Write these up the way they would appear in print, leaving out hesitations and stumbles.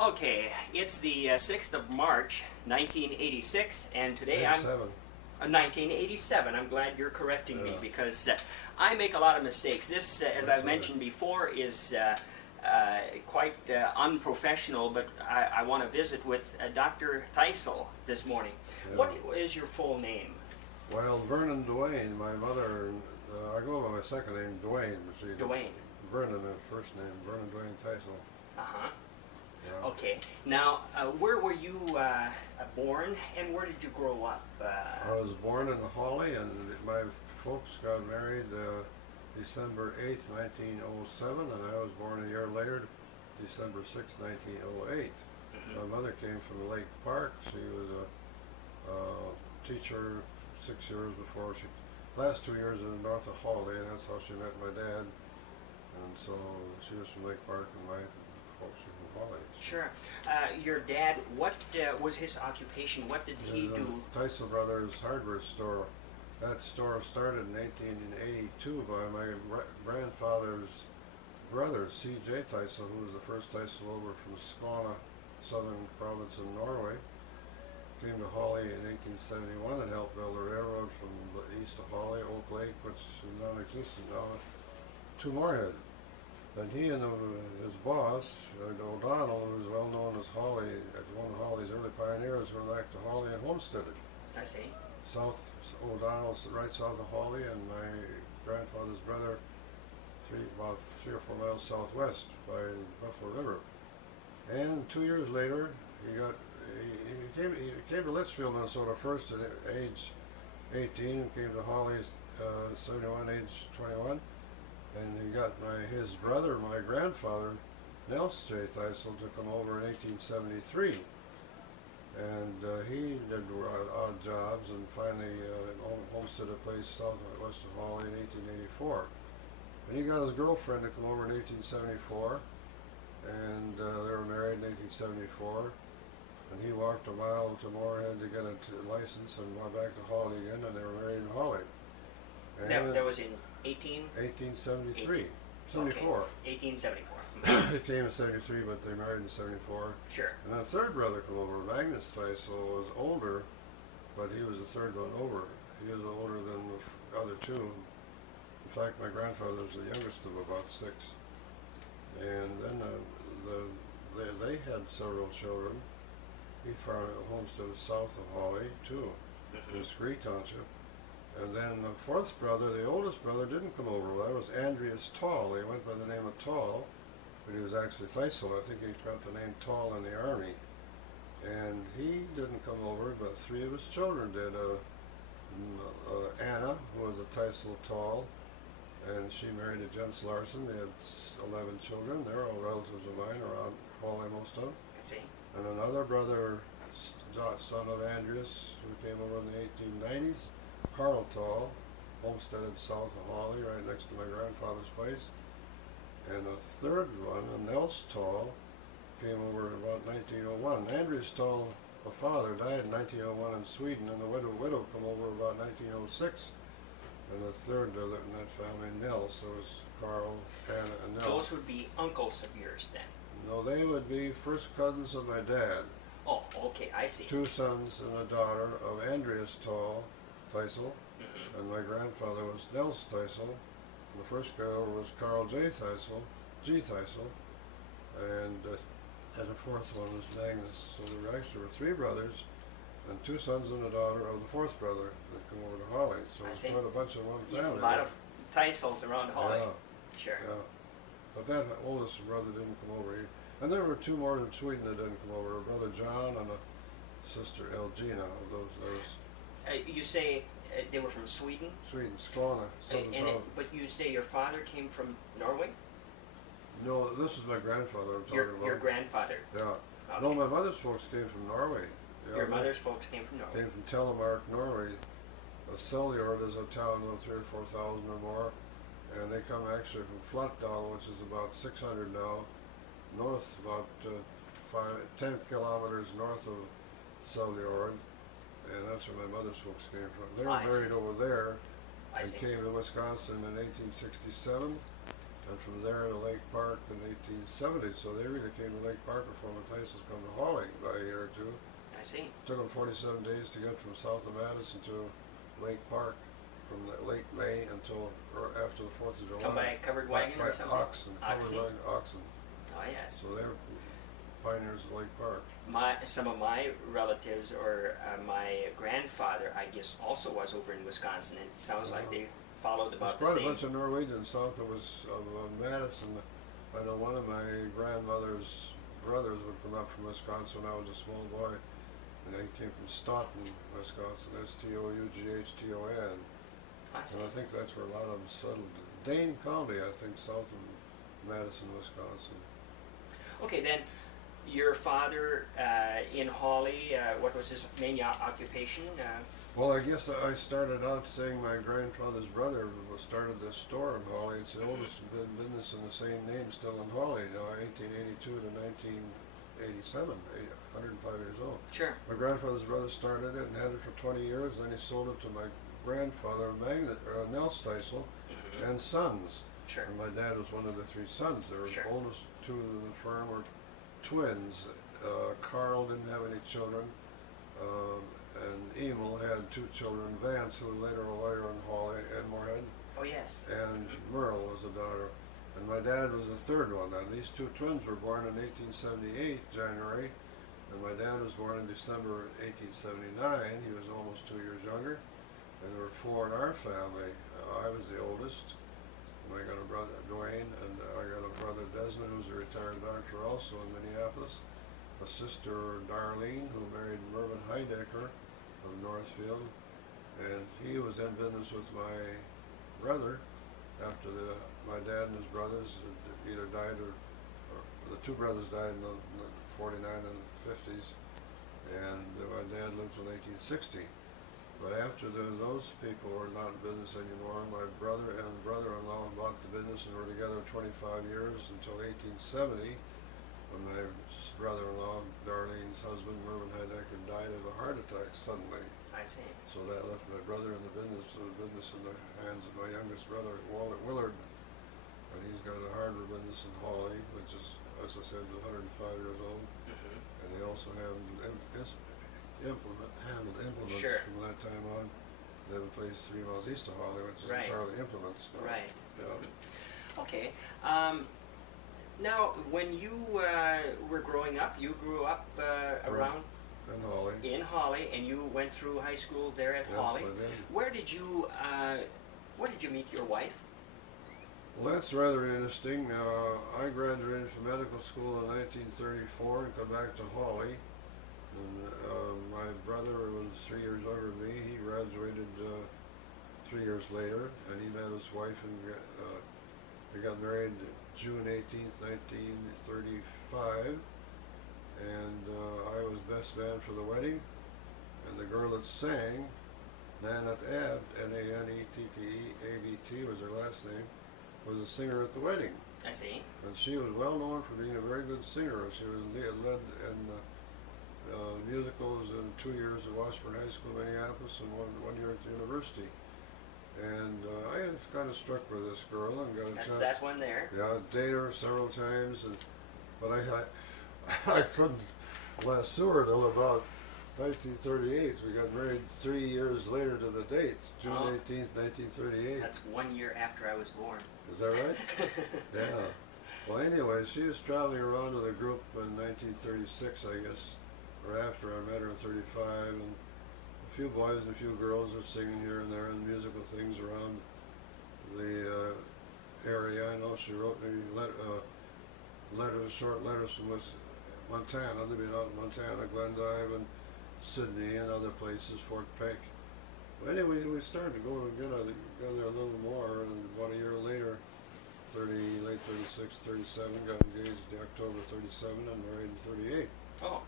Okay, it's the 6th of March, 1986, and today 1987. I'm glad you're correcting me because I make a lot of mistakes. This, as I've mentioned before, is quite unprofessional, but I want to visit with Dr. Thysell this morning. Yeah. What is your full name? Well, Vernon Duane, my mother, I go by my second name, Duane. Duane. Vernon, the first name, Vernon Duane Thysell. Uh-huh. Yeah. Okay. Now, where were you born, and where did you grow up? I was born in Hawley, and my folks got married December 8th, 1907, and I was born a year later, December 6th, 1908. My mother came from Lake Park. She was a teacher 6 years before she, last 2 years in north of Hawley, and that's how she met my dad. And so she was from Lake Park, and my folks were from Hawley. Sure. Your dad, what was his occupation? What did he do? Thysell Brothers Hardware Store. That store started in 1882 by my grandfather's brother, C.J. Thysell, who was the first Thysell over from Skåne, southern province in Norway. Came to Hawley in 1871 and helped build a railroad from the east of Hawley, Oak Lake, which is non-existent now, to Moorhead. And he and his boss, O'Donnell, who was well known as Hawley, one of Hawley's early pioneers, went back to Hawley and homesteaded. I see. South O'Donnell's right south of Hawley, and my grandfather's brother about 3 or 4 miles southwest by Buffalo River. And 2 years later, he came to Litchfield, Minnesota first at age 18, and came to Hawley 71, age 21. And he got his brother, my grandfather, Nels J. Thysell, to come over in 1873. And he did odd jobs and finally homesteaded a place southwest of Hawley in 1884. And he got his girlfriend to come over in 1874, and they were married in 1874. And he walked a mile to Moorhead to get a license and went back to Hawley again, and they were married in Hawley. And that was in 1873. 74. Okay. 1874. He came in 73, but they married in 74. Sure. And the third brother came over, Magnus Thysell, was older, but he was the third one over. He was older than the other two. In fact, my grandfather was the youngest of about 6. And then they had several children. He homesteaded south of Hawley, too, in Scree Township. And then the fourth brother, the oldest brother, didn't come over. That was Andreas Tall. He went by the name of Tall, but he was actually Thysell. I think he got the name Tall in the Army. And he didn't come over, but 3 of his children did. Anna, who was a Thysell Tall, and she married a Jens Larson. They had 11 children. They're all relatives of mine, around Hawley, most of them. I see. And another brother, son of Andreas, who came over in the 1890s, Carl Tall, homesteaded south of Hawley, right next to my grandfather's place. And the third one, Nels Tall, came over in about 1901. Andreas Tall, the father, died in 1901 in Sweden, and the widow came over about 1906. And the third that lived in that family, Nels, so it was Carl, Anna, and Nels. Those would be uncles of yours then? No, they would be first cousins of my dad. Oh, okay, I see. 2 sons and a daughter of Andreas Tall, Thysell, and my grandfather was Nels Thysell. And the first guy over was Carl J. Thysell, G. Thysell, and the fourth one was Magnus. So there actually were 3 brothers and 2 sons and a daughter of the fourth brother that come over to Hawley. So it's quite a bunch of one family. A lot of Thysells around Hawley. Yeah. Sure. Yeah. But that oldest brother didn't come over. And there were 2 more in Sweden that didn't come over. A brother John and a sister Elgina. You say they were from Sweden? Sweden, Skåne. But you say your father came from Norway? No, this is my grandfather I'm talking about. Your grandfather? Yeah. Okay. No, my mother's folks came from Norway. Yeah, your mother's folks came from Norway? Came from Telemark, Norway. Seljord is a town of 3,000 or 4,000 or more. And they come actually from Flatdal, which is about 600 now, north, about 10 kilometers north of Seljord. And that's where my mother's folks came from. They were married over there and came to Wisconsin in 1867. and from there to Lake Park in 1870. So they really came to Lake Park before the Thyssells come to Hawley by a year or two. I see. It took them 47 days to get from south of Madison to Lake Park, from the late May until or after the 4th of July. Come by a covered wagon by or something? Oxen. Oxen? Covered wagon, oxen. Oh, yes. So they're pioneers of Lake Park. Some of my relatives, or my grandfather, I guess, also was over in Wisconsin. It sounds like they followed about the There's same. a bunch of Norwegians south of Madison. I know one of my grandmother's brothers would come up from Wisconsin when I was a small boy, and they came from Stoughton, Wisconsin, Stoughton. I see. And I think that's where a lot of them settled. Dane County, I think, south of Madison, Wisconsin. Okay, then your father in Hawley, what was his main occupation? Well, I guess I started out saying my grandfather's brother started this store in Hawley. It's the oldest business in the same name still in Hawley, 1882 to 1987, 105 years old. Sure. My grandfather's brother started it and had it for 20 years. Then he sold it to my grandfather, Nels Thysell, and sons. Sure. And my dad was one of the 3 sons. They were Sure. the oldest 2 in the firm were twins. Carl didn't have any children, and Emil had 2 children. Vance, who was later a lawyer in Hawley and Moorhead, Oh, yes. and Merle was a daughter. And my dad was the 3rd one. And these 2 twins were born in 1878, January, and my dad was born in December 1879. He was almost 2 years younger. And there were 4 in our family. I was the oldest. And I got a brother, Dwayne, and I got a brother, Desmond, who's a retired doctor also in Minneapolis. A sister, Darlene, who married Mervyn Heidecker of Northfield. And he was in business with my brother after my dad and his brothers either died or the 2 brothers died in the 49 and 50s. And my dad lived till 1860. But after those people were not in business anymore, my brother and brother-in-law bought the business and were together 25 years until 1870, when my brother-in-law, Darlene's husband, Mervyn Heidecker, died of a heart attack suddenly. I see. So that left my brother in the business in the hands of my youngest brother, Willard. And he's got a hardware business in Hawley, which is, as I said, 105 years old. And they also have handled implements Sure. from that time on. They have a place 3 miles east of Hawley, which is Right. entirely implements now. Right. Yeah. Okay. Now, when you were growing up, you grew up around In Hawley. and you went through high school there at Yes, Hawley. I did. Where did you meet your wife? Well, that's rather interesting. I graduated from medical school in 1934 and come back to Hawley. And my brother was 3 years younger than me. He graduated 3 years later, and he met his wife and they got married June 18th, 1935. And I was best man for the wedding. And the girl that sang, Nanette Abt, Nanetteabt was her last name, was a singer at the wedding. I see. And she was well known for being a very good singer. She was led in musicals in 2 years at Washburn High School, Minneapolis, and one year at the university. And I was kind of struck with this girl and got a chance. That's that one there. Yeah, dated her several times, but I couldn't lasso her till about 1938. We got married 3 years later to the date, June 18th, 1938. That's 1 year after I was born. Is that right? Yeah. Well, anyway, she was traveling around with a group in 1936, I guess, or after I met her in 35, and a few boys and a few girls are singing here and there and musical things around the area. I know she wrote me short letters from Montana. They've been out in Montana, Glendive, and Sydney, and other places, Fort Peck. But anyway, we started to go together a little more, and about a year later, late 36, 37, got engaged in October 37 and married in 38. Oh.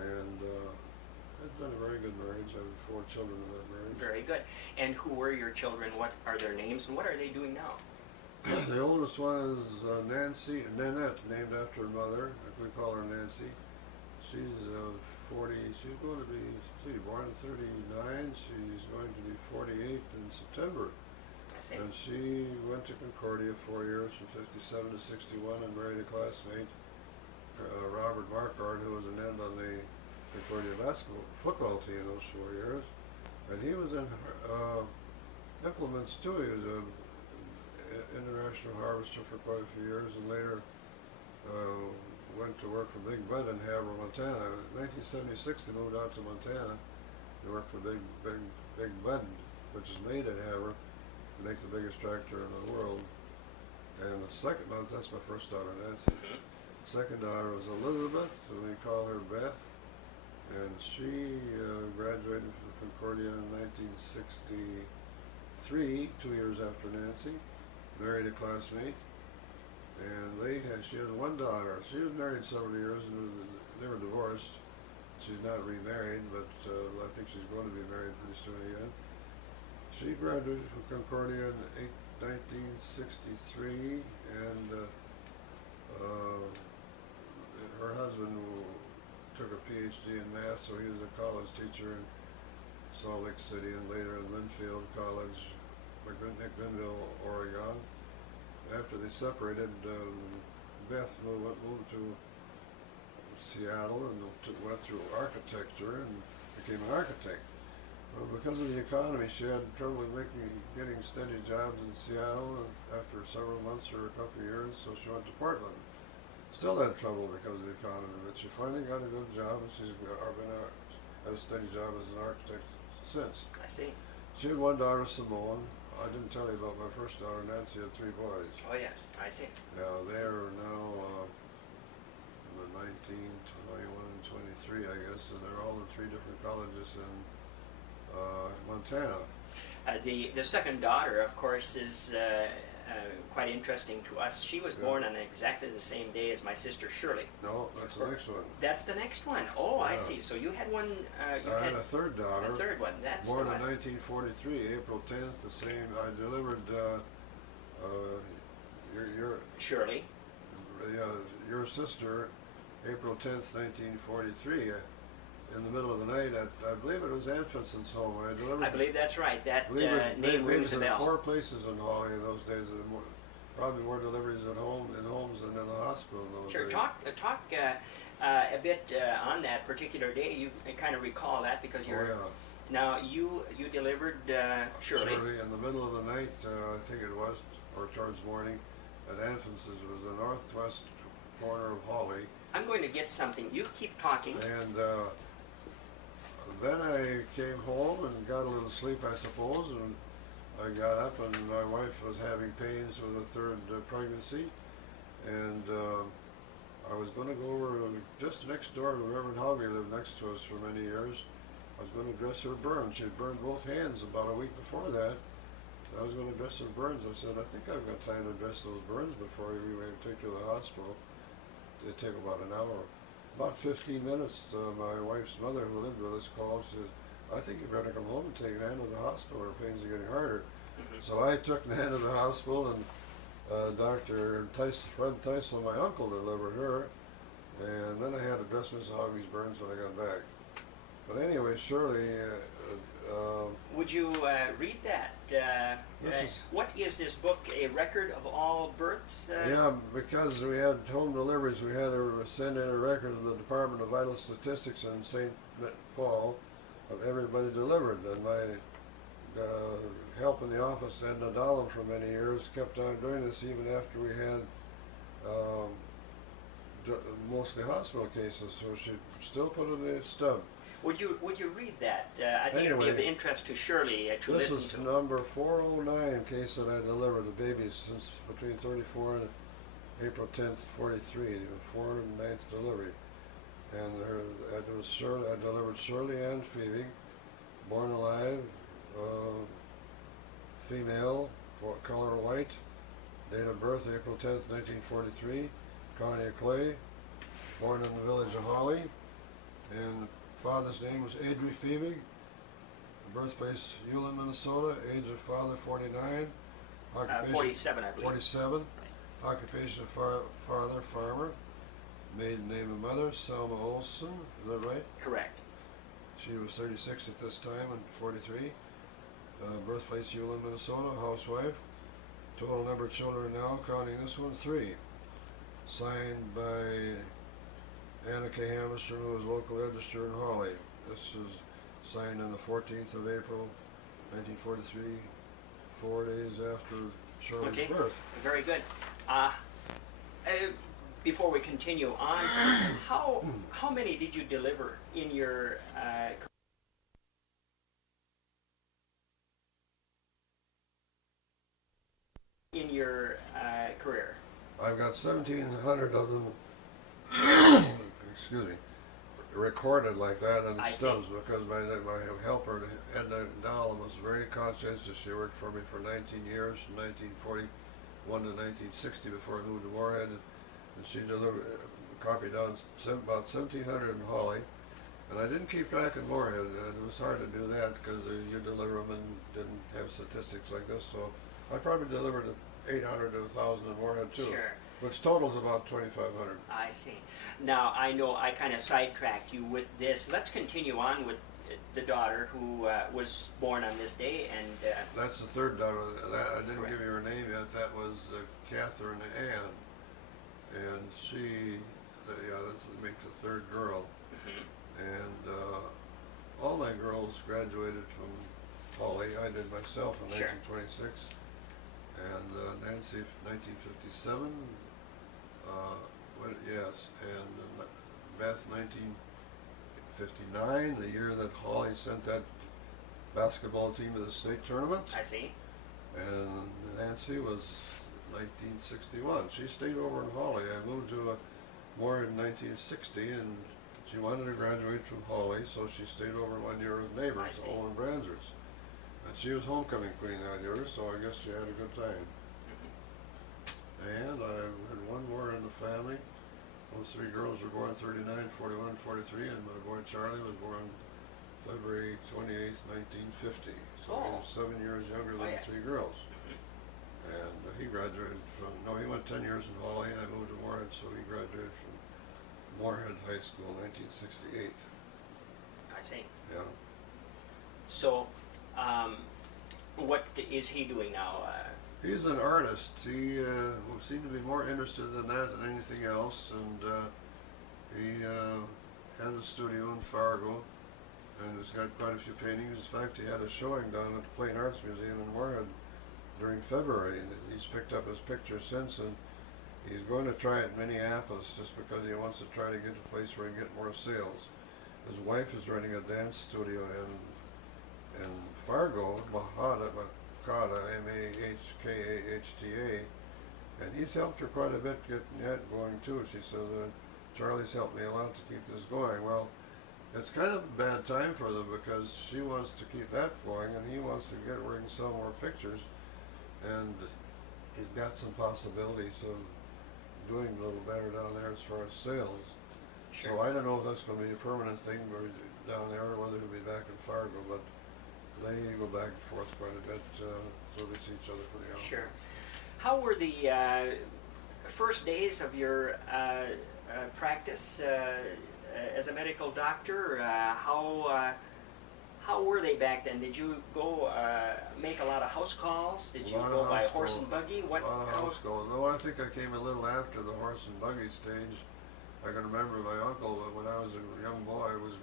And it's been a very good marriage. I have 4 children in that marriage. Very good. And who were your children? What are their names, and what are they doing now? The oldest one is Nanette, named after her mother. We call her Nancy. She's 40. She's going to be, born in 39. She's going to be 48 in September. I I see. And she went to Concordia 4 years, from 57 to 61, and married a classmate, Robert Marquardt, who was an end on the Concordia football team those 4 years. And he was in implements too. He was an international harvester for quite a few years, and later went to work for Big Bud in Havre, Montana. In 1976, they moved out to Montana. They worked for Big Bud, which is made at Havre, to make the biggest tractor in the world. And the second, well, that's my first daughter, Nancy. Second daughter was Elizabeth, and we call her Beth. And she graduated from Concordia in 1963, 2 years after Nancy. Married a classmate, and she has one daughter. She was married several years, and they were divorced. She's not remarried, but I think she's going to be married pretty soon again. She graduated from Concordia in 1963, and her husband took a PhD in math, so he was a college teacher in Salt Lake City and later in Linfield College, McMinnville, Oregon. After they separated, Beth moved to Seattle and went through architecture and became an architect. Well, because of the economy, she had trouble getting steady jobs in Seattle after several months or a couple of years, so she went to Portland. Still had trouble because of the economy, but she finally got a good job, and she's been had a steady job as an architect since. I see. She had one daughter, Simone. I didn't tell you about my first daughter, Nancy. Had 3 boys. Oh yes, I see. Now they are now 19, 21, and 23, I guess, and they're all in 3 different colleges in Montana. The second daughter, of course, is quite interesting to us. She was born on exactly the same day as my sister Shirley. No, that's the next one. That's the next one. Oh, Yeah. I see. So you had one. I had a third daughter. A third one. That's born the in one. 1943, April 10th. The same. I delivered your Shirley. your sister, April 10th, 1943. In the middle of the night at, I believe it was Anfinson's home. I delivered. I believe that's right. That Maybe name rings a in bell. 4 places in Hawley in those days. Probably more deliveries at home in homes than in the hospital in those Sure. days. Talk a bit on that particular day. You kind of recall that because you're. Oh, yeah. Now you delivered Shirley. Shirley in the middle of the night, I think it was, or towards morning, at Anfinson's. It was the northwest corner of Hawley. I'm going to get something. You keep talking. And then I came home and got a little sleep, I suppose, and I got up, and my wife was having pains with a third pregnancy, and I was going to go over just next door. The Reverend Hawley lived next to us for many years. I was going to dress her burns. She had burned both hands about a week before that. I was going to dress her burns. I said, I think I've got time to dress those burns before we take her to the hospital. It'd take about an hour. About 15 minutes, my wife's mother, who lived with us, called. She says, I think you better come home and take Nan to the hospital. Her pains are getting harder. So I took Nan to the hospital, and Dr. Fred Thysell, my uncle, delivered her. And then I had to dress Mrs. Hoggy's burns when I got back. But anyway, Shirley... Would you read that? What is this book? A record of all births? Yeah, because we had home deliveries, we had to send in a record of the Department of Vital Statistics in St. Paul of everybody delivered. And my help in the office, Edna Dollum, for many years, kept on doing this even after we had mostly hospital cases, so she still put it in a stub. Would you read that? I think it would be of interest to Shirley to listen to. This is number 409 case that I delivered the babies since between 34 and April 10th, 43, the 409th delivery. And I delivered Shirley Ann Phoebe, born alive, female, color white, date of birth April 10th, 1943, County of Clay, born in the village of Hawley, and father's name was Adrie Phoebe, birthplace Hewlin, Minnesota, age of father 49, occupation 47, I believe. 47, occupation of father farmer, maiden name of mother Selma Olson, is that right? Correct. She was 36 at this time and 43. birthplace Hewlin, Minnesota, housewife. Total number of children now, counting this one, 3. Signed by Anna K. Hammerstrom, who is local register in Hawley. This is signed on the 14th of April, 1943, 4 days after Shirley's birth. Very good. Before we continue on, how many did you deliver in your career? I've got 1,700 of them. Excuse me. Recorded like that in the stubs because my helper Edna Dahl was very conscientious. She worked for me for 19 years, from 1941 to 1960 before I moved to Moorhead, and she copied down about 1,700 in Hawley, and I didn't keep track in Moorhead. It was hard to do that because you deliver them and didn't have statistics like this, so I probably delivered 800 to 1,000 in Moorhead too. Sure. Which totals about 2,500. I see. Now, I know I kind of sidetracked you with this. Let's continue on with the daughter who was born on this day. And that's the third daughter. I didn't correct. give you her name yet. That was Catherine Ann. And she, that makes the third girl. Mm-hmm. And all my girls graduated from Hawley. I did myself in 1926. And Nancy, 1957. And Beth, 1959, the year that Hawley sent that basketball team to the state tournament. I see. And Nancy was 1961. She stayed over in Hawley. I moved to Moorhead in 1960, and she wanted to graduate from Hawley, so she stayed over 1 year with neighbors, Owen Branzers. And she was homecoming queen that year, so I guess she had a good time. And I had one more in the family. Those 3 girls were born 39, 41, 43, and my boy Charlie was born February 28th, 1950. So he was 7 years younger than the 3 girls. And he graduated from, he went 10 years in Hawley, and I moved to Moorhead, so he graduated from Moorhead High School in 1968. I see. Yeah. So, what is he doing now? He's an artist. He seemed to be more interested in that than anything else, and he has a studio in Fargo, and has got quite a few paintings. In fact, he had a showing down at the Plain Arts Museum in Moorhead during February, and he's picked up his pictures since, and he's going to try it in Minneapolis just because he wants to try to get to a place where he can get more sales. His wife is running a dance studio in Fargo, Mahada, M-A-H-K-A-H-T-A, and he's helped her quite a bit getting that going too. She said, Charlie's helped me a lot to keep this going. Well, it's kind of a bad time for them because she wants to keep that going and he wants to get where he can sell more pictures, and he's got some possibilities of doing a little better down there as far as sales. Sure. So I don't know if that's going to be a permanent thing down there or whether he'll be back in Fargo, but they go back and forth quite a bit, so they see each other pretty often. Sure. How were the first days of your practice as a medical doctor? How were they back then? Did you go make a lot of house calls? Did you go by horse and buggy? A lot of house calls. No, I think I came a little after the horse and buggy stage. I can remember my uncle, when I was a young boy, was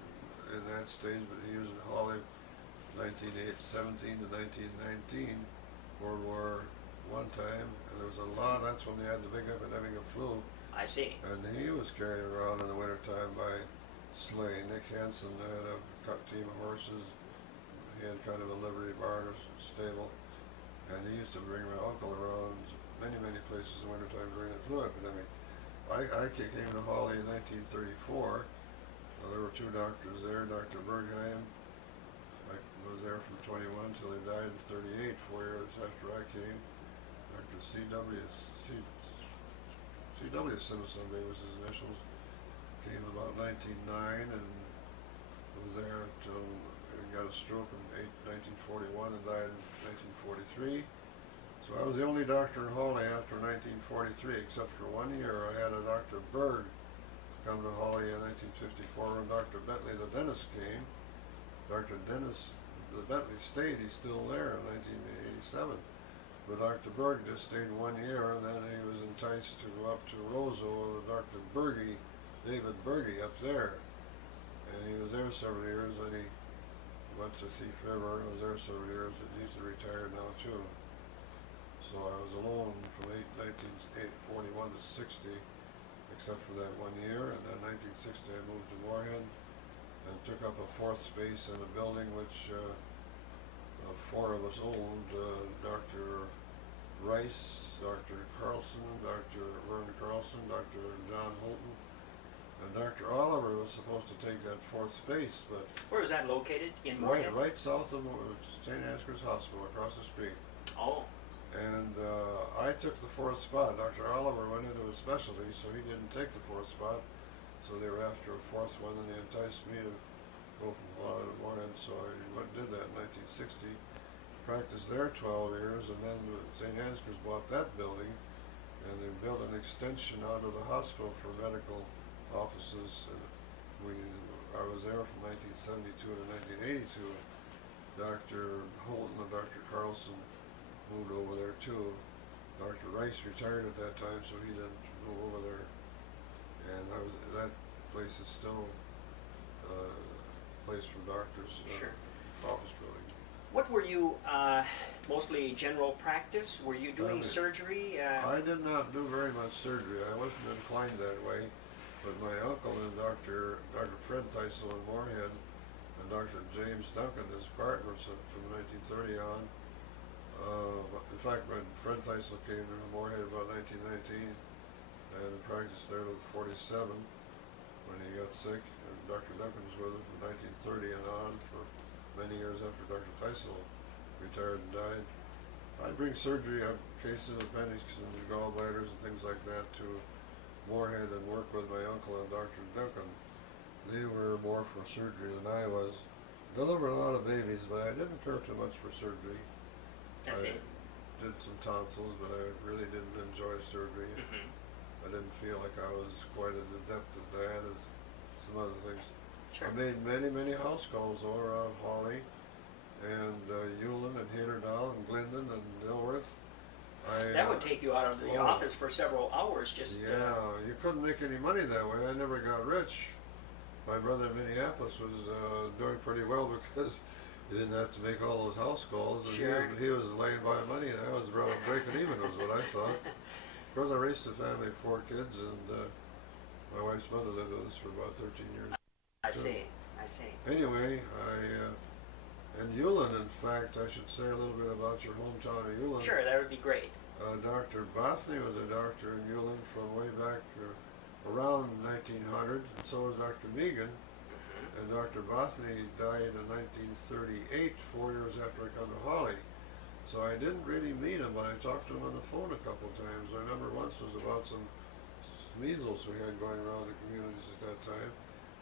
in that stage, but he was in Hawley 1917 to 1919, World War I time, and there was a lot. That's when they had the big epidemic of flu. I see. And he was carried around in the wintertime by sleigh. Nick Hansen had a team of horses. He had kind of a livery barn or stable, and he used to bring my uncle around many places in the wintertime during the flu epidemic. I came to Hawley in 1934. There were 2 doctors there. Dr. Bergheim, I was there from 21 till he died in 38, 4 years after I came. Dr. C.W. Simpson, was his initials, came about 1909 and was there until he got a stroke in 1941 and died in 1943. So I was the only doctor in Hawley after 1943, except for 1 year. I had a Dr. Berg come to Hawley in 1954 when Dr. Bentley, the dentist, came. Dr. Dennis the Bentley stayed. He's still there in 1987. But Dr. Berg just stayed 1 year, and then he was enticed to go up to Roseau with Dr. Berge, David Berge, up there. And he was there several years, and he went to Thief River and was there several years, and he's retired now too. So I was alone from 1941 to 60, except for that 1 year, and then 1960 I moved to Moorhead and took up a fourth space in a building which four of us owned, Dr. Rice, Dr. Carlson, Dr. Vern Carlson, Dr. John Holton, and Dr. Oliver was supposed to take that fourth space, but... Where was that located? In Moorhead? Right south of St. Ansgar's Hospital, across the street. Oh. And I took the fourth spot. Dr. Oliver went into his specialty, so he didn't take the fourth spot. So they were after a fourth one, and they enticed me to go from Florida to Moorhead, so I did that in 1960. Practiced there 12 years, and then St. Ansgar's bought that building, and they built an extension out of the hospital for medical offices. And I was there from 1972 to 1982. Dr. Holton and Dr. Carlson moved over there too. Dr. Rice retired at that time, so he didn't go over there. And that place is still a place for doctors, sure. Office building. What were you, mostly general practice? Were you doing surgery? I did not do very much surgery. I wasn't inclined that way. But my uncle and Dr. Fred Thysell in Moorhead and Dr. James Duncan, his partners from 1930 on. In fact, when Fred Thysell came to Moorhead about 1919 and practiced there till 47 when he got sick, and Dr. Duncan was with him from 1930 and on for many years after Dr. Thysell retired and died. I'd bring surgery on cases of appendix and gallbladders and things like that to Moorhead and work with my uncle and Dr. Duncan. They were more for surgery than I was. Delivered a lot of babies, but I didn't care too much for surgery. I see. Did some tonsils, but I really didn't enjoy surgery. Mm-hmm. I didn't feel like I was quite as adept as I had as some other things. Sure. I made many house calls though around Hawley and Hewlin and Haynardale and Glendon and Dilworth. That would take you out of the office for several hours just... Yeah, you couldn't make any money that way. I never got rich. My brother in Minneapolis was doing pretty well because he didn't have to make all those house calls. And sure. he was laying by money, and I was breaking even, was what I thought. Of course, I raised a family of 4 kids, and my wife's mother lived with us for about 13 years. I see. Anyway, and Hewlin, in fact, I should say a little bit about your hometown of Hewlin. Sure, that would be great. Dr. Bothney was a doctor in Hewlin from way back around 1900, and so was Dr. Megan. And Dr. Bothney died in 1938, 4 years after I come to Hawley. So I didn't really meet him, but I talked to him on the phone a couple times. I remember once was about some measles we had going around the communities at that time.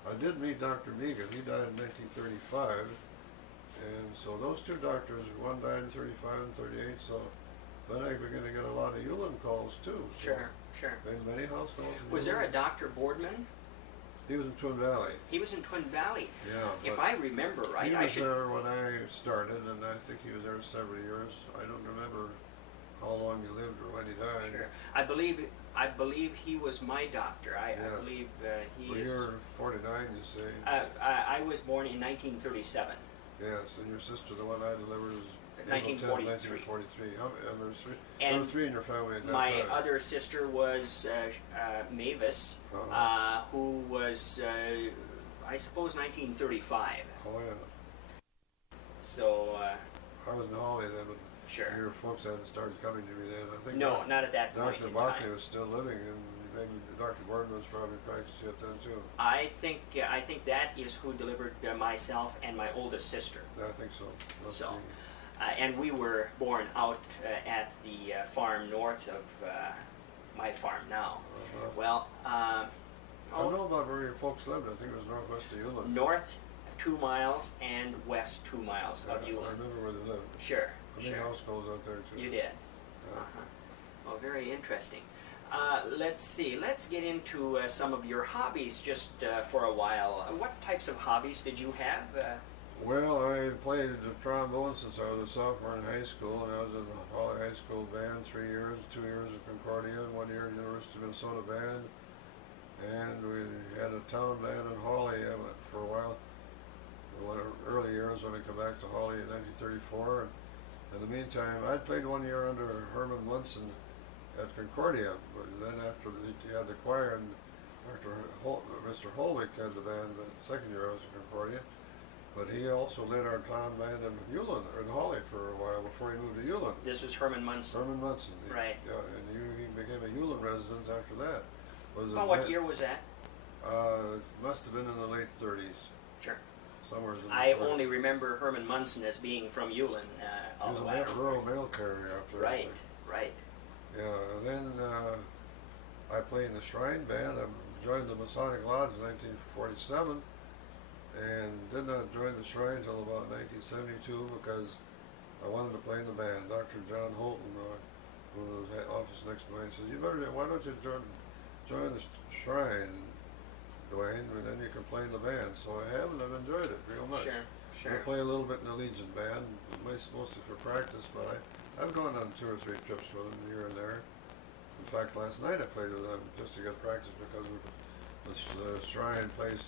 I did meet Dr. Megan. He died in 1935. And so those two doctors, one died in 35 and 38, so then I began to get a lot of Hewlin calls too. So Sure. made many house calls. Was there a Dr. Boardman? He was in Twin Valley. He was in Twin Valley. Yeah. If I remember right, he was there when I started, and I think he was there several years. I don't remember how long he lived or when he died. Sure. I believe he was my doctor. I believe he well, is. You're 49, you say. I was born in 1937. Yes, and your sister, the one I delivered, was 1943. 1943. And there were 3 in your family at that my time. other sister was Mavis, who was, I suppose, 1935. Oh, yeah. So... I was in Hawley then, but sure. Your folks hadn't started coming to me then. I think no, not at that point Dr. in Bothney time. was still living, and maybe Dr. Gordon was probably practicing at then too. I think that is who delivered myself and my oldest sister. I think so. Must be. And we were born out at the farm north of my farm now. Well, I don't know about where your folks lived. I think it was northwest of Hewlin. North 2 miles and west 2 miles of Hewlin. I remember where they lived. Sure. I made house calls out there too. You did. Well, very interesting. Let's see. Let's get into some of your hobbies just for a while. What types of hobbies did you have? Well, I played the trombone since I was a sophomore in high school, and I was in the Hawley High School band 3 years, 2 years at Concordia, 1 year at University of Minnesota band, and we had a town band in Hawley for a while. One of the early years when I came back to Hawley in 1934. In the meantime, I'd played 1 year under Herman Munson at Concordia, but then after he had the choir, and Mr. Holwick had the band the second year I was at Concordia. But he also led our town band in Hewlin, or in Hawley for a while before he moved to Hewlin. This was Herman Munson. Herman Munson. Right. Yeah, and he became a Hewlin resident after that. What year was that? Must have been in the late 30s. Sure. Somewhere in the I 30s. only remember Herman Munson as being from Hewlin. He was a rural mail carrier up there. Right, right. Yeah, and then I played in the Shrine Band. I joined the Masonic Lodge in 1947. And did not join the Shrine until about 1972 because I wanted to play in the band. Dr. John Holton, who was at office next to mine, said, why don't you join the Shrine, Dwayne, and then you can play in the band. So I have, and I've enjoyed it real much. Sure, sure. I play a little bit in the Legion Band, mostly for practice, but I've gone on 2 or 3 trips with them here and there. In fact, last night I played with them just to get practice because the Shrine plays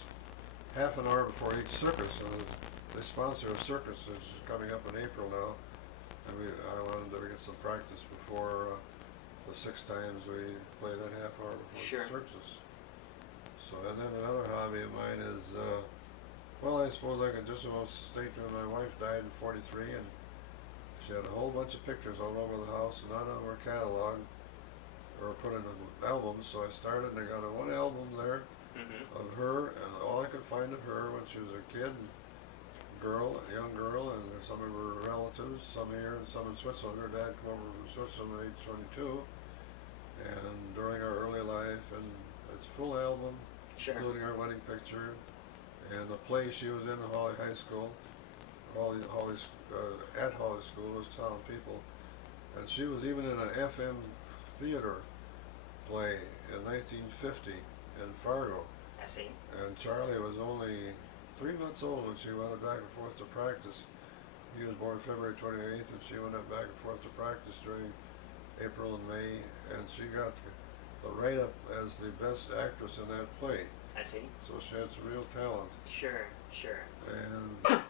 half an hour before each circus, and they sponsor a circus that's coming up in April now, and I wanted to get some practice before the 6 times we play that half hour before Sure. the circus. So, and then another hobby of mine is, well, I suppose I could just about state that my wife died in 43, and she had a whole bunch of pictures all over the house, and none of them were cataloged or put in albums, so I started and I got one album there of her, and all I could find of her when she was a kid, a young girl, and some of her relatives, some here and some in Switzerland. Her dad came over from Switzerland at age 22, and during our early life, and it's a full album, Sure. including our wedding picture, and the play she was in Hawley High School, at Hawley School was Sound People, and she was even in an FM theater play in 1950 in Fargo. I see. And Charlie was only 3 months old when she went back and forth to practice. He was born February 28th, and she went back and forth to practice during April and May, and she got the write-up as the best actress in that play. I see. So she had some real talent. Sure, sure. And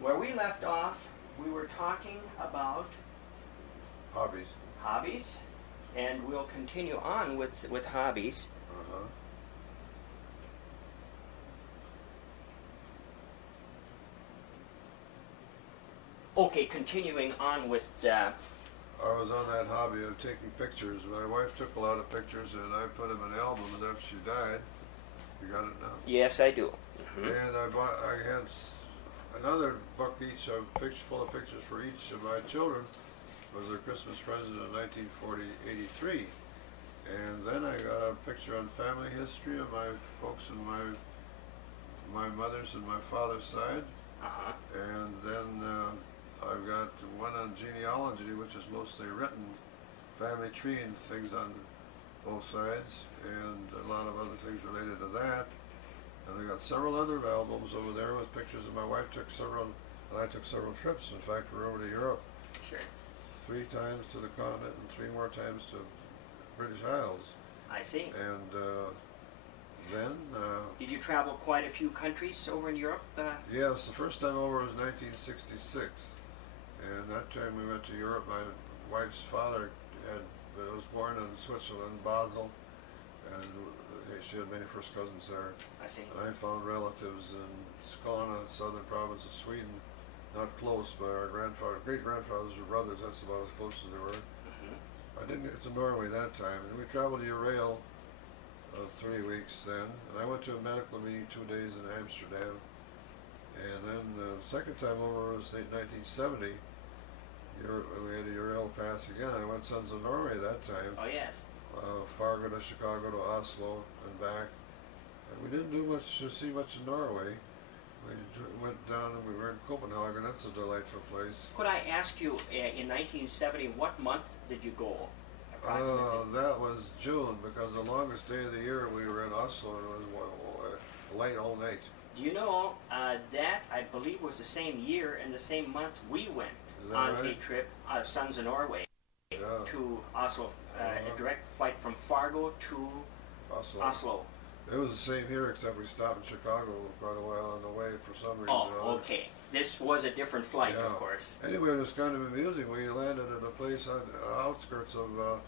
Where we left off, we were talking about hobbies. And we'll continue on with hobbies. Okay, continuing on with. I was on that hobby of taking pictures. My wife took a lot of pictures, and I put them in an album. And after she died, you got it now. Yes, I do. And I had another book each full of pictures for each of my children. Was their Christmas present in 1983. And then I got a picture on family history of my folks and my mother's and my father's side. And then I've got one on genealogy, which is mostly written, family tree and things on both sides, and a lot of other things related to that. And I got several other albums over there with pictures, and my wife took several, and I took several trips. In fact, we're over to Europe. Sure. 3 times to the continent and 3 more times to British Isles. I see. And then... Did you travel quite a few countries over in Europe? Yes, the first time over was 1966. And that time we went to Europe. My wife's father was born in Switzerland, Basel, and she had many first cousins there. I see. And I found relatives in Skåne, southern province of Sweden. Not close, but our great-grandfathers were brothers. That's about as close as they were. I didn't get to Norway that time. And we traveled to Ural 3 weeks then. And I went to a medical meeting 2 days in Amsterdam. And then the second time over was 1970. We had a Ural pass again. I went Sons of Norway that time. Oh, yes. Fargo to Chicago to Oslo and back. And we didn't see much in Norway. We went down and we were in Copenhagen. That's a delightful place. Could I ask you, in 1970, what month did you go, approximately? That was June, because the longest day of the year we were in Oslo, and it was light all night. Do you know that I believe was the same year and the same month we went on right? a trip, Sons of Norway, Yeah. to Oslo, a direct flight from Fargo to Oslo. It was the same here, except we stopped in Chicago quite a while on the way for some reason. Oh, okay. This was a different flight, Yeah. of course. Anyway, it was kind of amusing. We landed at a place on the outskirts of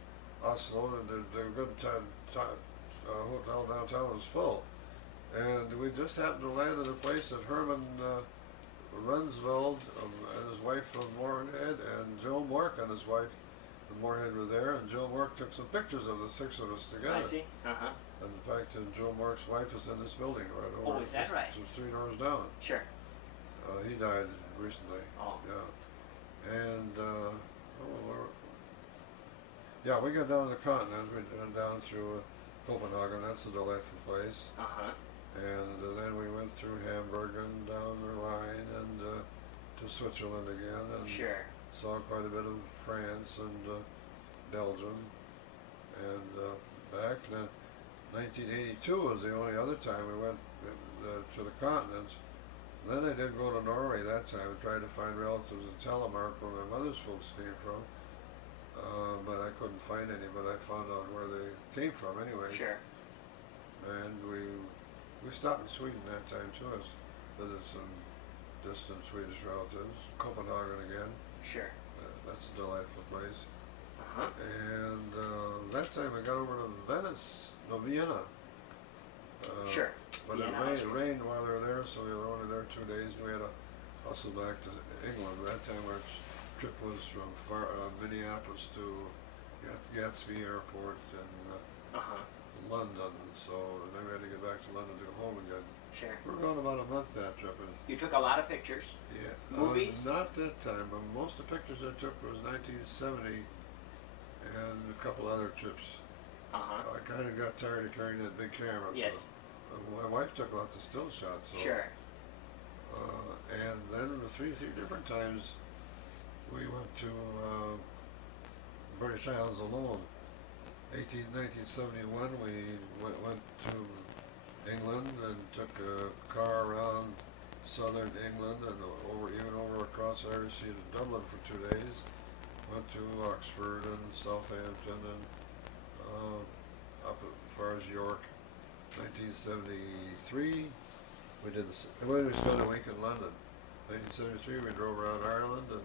Oslo, and the good hotel downtown was full. And we just happened to land at a place that Herman Rensveld and his wife from Moorhead, and Joe Mork and his wife from Moorhead were there, and Joe Mork took some pictures of the six of us together. I see. Uh-huh. And in fact, Joe Mork's wife is in this building right over. Oh, is that right? Just 3 doors down. Sure. He died recently. Oh. Yeah. And yeah, we got down to the continent. We went down through Copenhagen. That's a delightful place. Uh-huh. And then we went through Hamburg and down the Rhine and to Switzerland again, and Sure. saw quite a bit of France and Belgium and back. And then 1982 was the only other time we went to the continent. Then I did go to Norway that time and tried to find relatives in Telemark where my mother's folks came from, but I couldn't find any. But I found out where they came from anyway. Sure. And we stopped in Sweden that time too. Visit some distant Swedish relatives. Copenhagen again. Sure. That's a delightful place. Uh-huh. And that time I got over to Vienna. Sure. But Vienna, it Austria. rained while we were there, so we were only there 2 days, and we had to hustle back to England. That time our trip was from Minneapolis to Gatsby Airport and Uh-huh. London, so then we had to get back to London to go home again. Sure. We were gone about a month that trip. And You took a lot of pictures. yeah, Movies? not that time, but most of the pictures I took was 1970 and a couple other trips. Uh-huh. I kind of got tired of carrying that big camera. Yes. So, my wife took lots of still shots. So, Sure. and then the three different times we went to British Isles alone. 1971 we went to England and took a car around southern England and even over across Irish Sea to Dublin for 2 days. Went to Oxford and Southampton and up as far as York. 1973 we spent a week in London. 1973 we drove around Ireland and